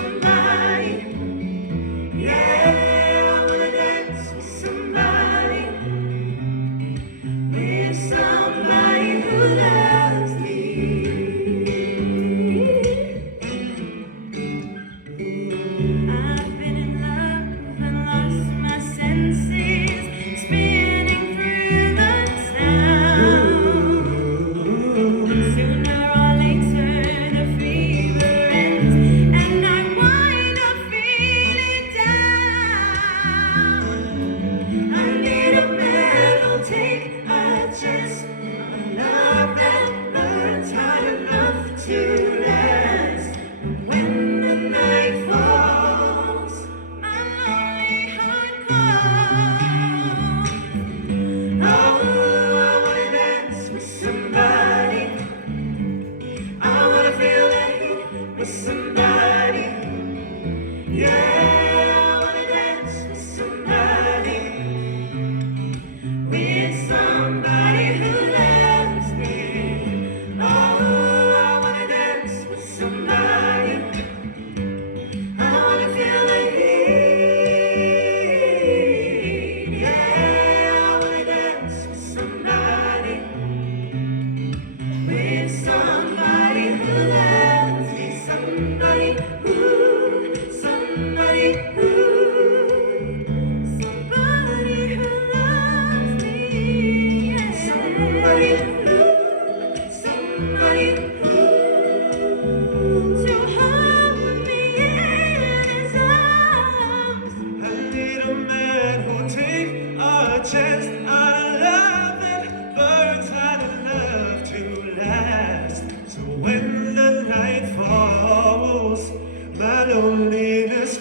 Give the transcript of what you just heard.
somebody. Yeah, I wanna dance with somebody. With somebody who loves me. I've been in love and lost my senses, spinning through the town. Sooner or later the fever ends, and I wind up feeling down. I need a man who'll take a chance on love that learns how to love to last. And when the night falls, my lonely heart calls. Oh, I wanna dance with somebody. I wanna feel the heat with somebody. Yeah, I wanna dance with somebody. With somebody who loves me. Oh, I wanna dance with somebody. I wanna feel the heat. Yeah, I wanna dance with somebody. With somebody who loves me. Somebody who, somebody who, somebody who loves me. Yeah. Somebody who, to hold me in his arms. I need a man who'll take a chance on a love that burns out of love to last. So when the night falls, my loneliness